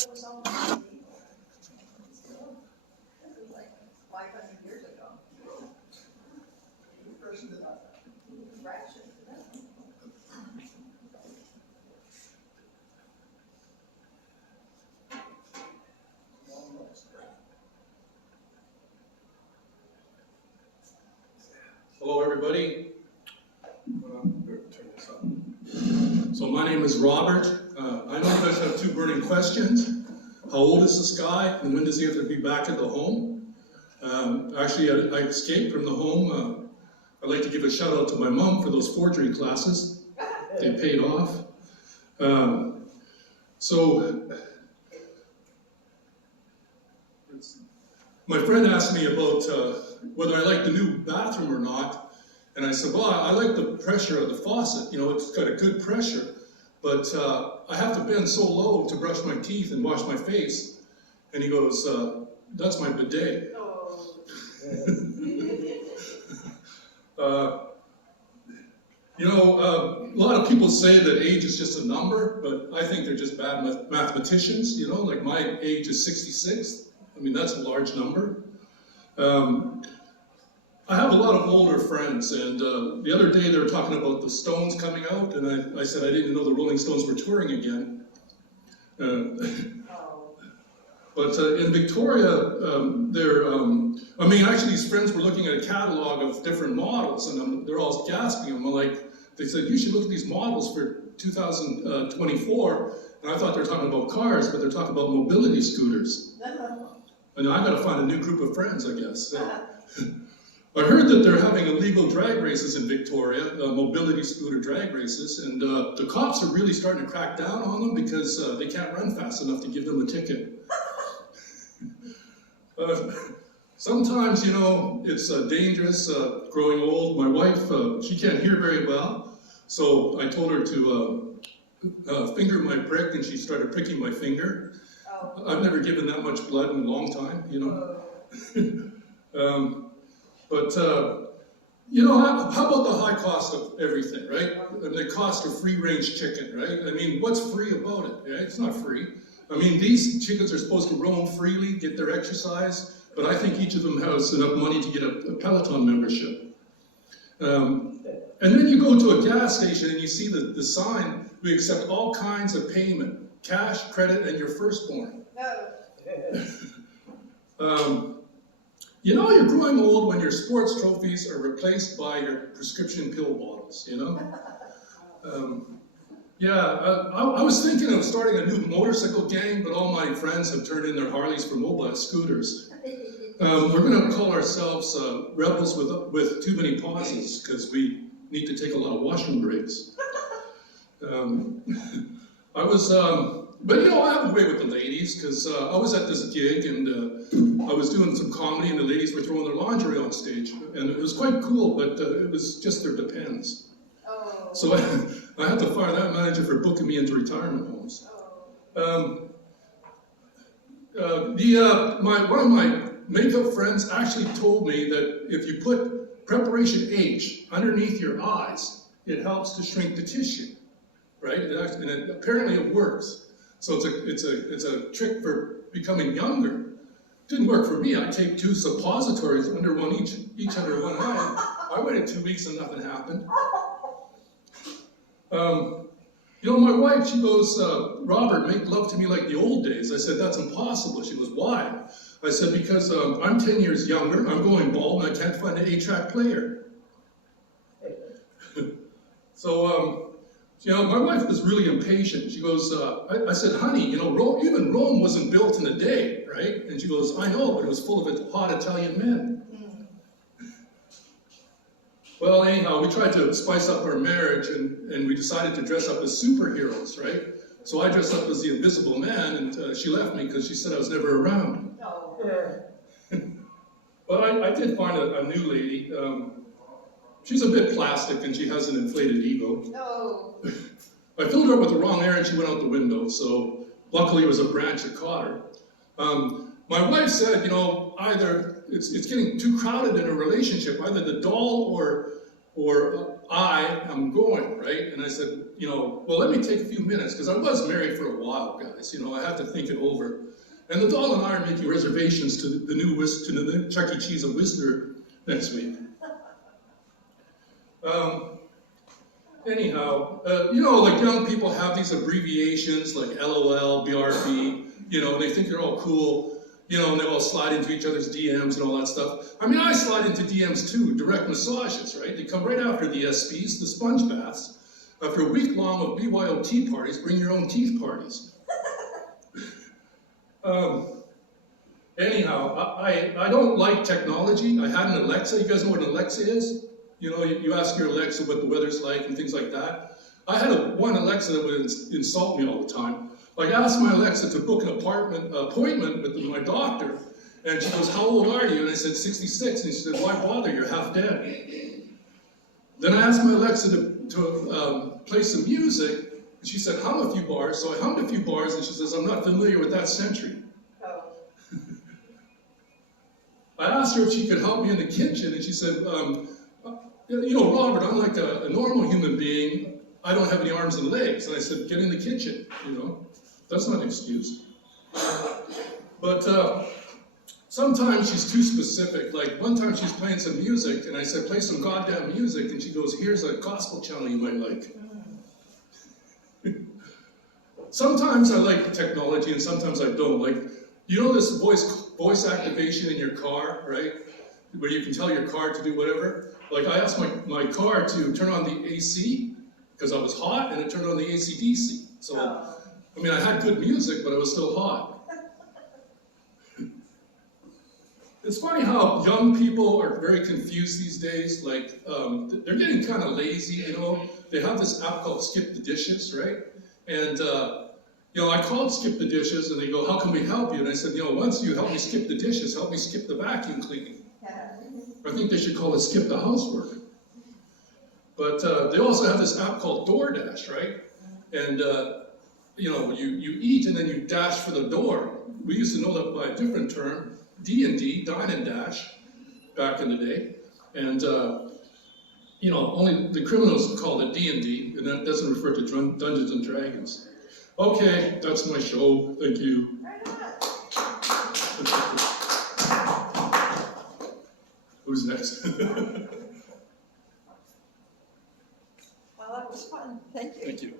like 500 years ago. Fraction. Hello, everybody. Turn this up. So my name is Robert. I know you guys have two burning questions. How old is this guy, and when does he have to be back at the home? Actually, I escaped from the home. I'd like to give a shout out to my mom for those forgery classes. They paid off. My friend asked me about whether I like the new bathroom or not, and I said, well, I like the pressure of the faucet. You know, it's got a good pressure, but I have to bend so low to brush my teeth and wash my face. And he goes, that's my bidet. Oh. You know, a lot of people say that age is just a number, but I think they're just bad mathematicians. You know, like my age is 66. I mean, that's a large number. I have a lot of older friends, and the other day they were talking about the Stones coming out, and I said I didn't know the Rolling Stones were touring again. But in Victoria, actually these friends were looking at a catalog of different models, and they're all gasping. They said, you should look at these models for 2024, and I thought they were talking about cars, but they're talking about mobility scooters. And I got to find a new group of friends, I guess. I heard that they're having illegal drag races in Victoria, mobility scooter drag races, and the cops are really starting to crack down on them because they can't run fast enough to give them a ticket. Sometimes, you know, it's dangerous growing old. My wife, she can't hear very well, so I told her to finger my prick, and she started pricking my finger. Oh. I've never given that much blood in a long time, you know. You know, how about the high cost of everything, right? And the cost of free-range chicken, right? I mean, what's free about it? Right? It's not free. I mean, these chickens are supposed to roam freely, get their exercise, but I think each of them has enough money to get a Peloton membership. And then you go to a gas station and you see the sign, we accept all kinds of payment, cash, credit, and your firstborn. You know, you're growing old when your sports trophies are replaced by your prescription pill bottles, you know? I was thinking of starting a new motorcycle gang, but all my friends have turned in their Harleys for mobile scooters. We're going to call ourselves rebels with too many pauses, because we need to take a lot of washroom breaks. But you know, I have a way with the ladies, because I was at this gig and I was doing some comedy and the ladies were throwing their lingerie on stage. And it was quite cool, but it was just their Depends. Oh. So I had to fire that manager for booking me into retirement homes. Oh. One of my makeup friends actually told me that if you put preparation H underneath your eyes, it helps to shrink the tissue, right? And apparently it works. So it's a trick for becoming younger. Didn't work for me. I taped 2 suppositories under each under one eye. I waited 2 weeks and nothing happened. You know, my wife, she goes, Robert, make love to me like the old days. I said, that's impossible. She goes, why? I said, because I'm 10 years younger, I'm going bald, and I can't find an 8-track player. So, you know, my wife was really impatient. She goes, I said, honey, you know, even Rome wasn't built in a day, right? And she goes, I know, but it was full of hot Italian men. Well, anyhow, we tried to spice up our marriage, and we decided to dress up as superheroes, right? So I dressed up as the Invisible Man, and she left me because she said I was never around. No. But I did find a new lady. She's a bit plastic, and she has an inflated ego. No. I filled her up with the wrong air, and she went out the window, so luckily it was a branch that caught her. My wife said, you know, either it's getting too crowded in a relationship, either the doll or I am going, right? And I said, well, let me take a few minutes, because I was married for a while, guys. I had to think it over. And the doll and I are making reservations to the new Chuck E. Cheese of Whistler next week. Anyhow, like young people have these abbreviations like LOL, BRB, and they think they're all cool, and they all slide into each other's DMs and all that stuff. I mean, I slide into DMs too, direct massages, right? They come right after the SBs, the sponge baths. After a week long of BYOT parties, bring your own teeth parties. Anyhow, I don't like technology. I had an Alexa. You guys know what an Alexa is? You ask your Alexa what the weather's like and things like that. I had one Alexa that would insult me all the time. Like, I asked my Alexa to book an appointment with my doctor, and she goes, "How old are you?" And I said, 66. And she said, "Why bother? You're half dead." Then I asked my Alexa to play some music, and she said, "Hum a few bars." So I hummed a few bars, and she says, "I'm not familiar with that century." Oh. I asked her if she could help me in the kitchen, and she said, "Robert, I'm like a normal human being. I don't have any arms and legs." And I said, "Get in the kitchen, That's not an excuse. But sometimes she's too specific. Like, one time she's playing some music, and I said, "Play some goddamn music," and she goes, "Here's a gospel channel you might like." Sometimes I like technology, and sometimes I don't. Like, this voice activation in your car, right? Where you can tell your car to do whatever. Like, I asked my car to turn on the AC, because I was hot, and it turned on the AC/DC. So, I mean, I had good music, but I was still hot. It's funny how young people are very confused these days. Like, they're getting kind of lazy, They have this app called Skip the Dishes, right? And, I called Skip the Dishes, and they go, "How can we help you?" And I said, "Once you help me skip the dishes, help me skip the vacuum cleaning." I think they should call it Skip the Housework. But they also have this app called DoorDash, right? And, you eat and then you dash for the door. We used to know that by a different term, D&D, Dine and Dash, back in the day. And, only the criminals called it D&D, and that doesn't refer to Dungeons and Dragons. Okay, that's my show. Thank you. Right on. Who's next? Well, that was fun. Thank you. Thank you.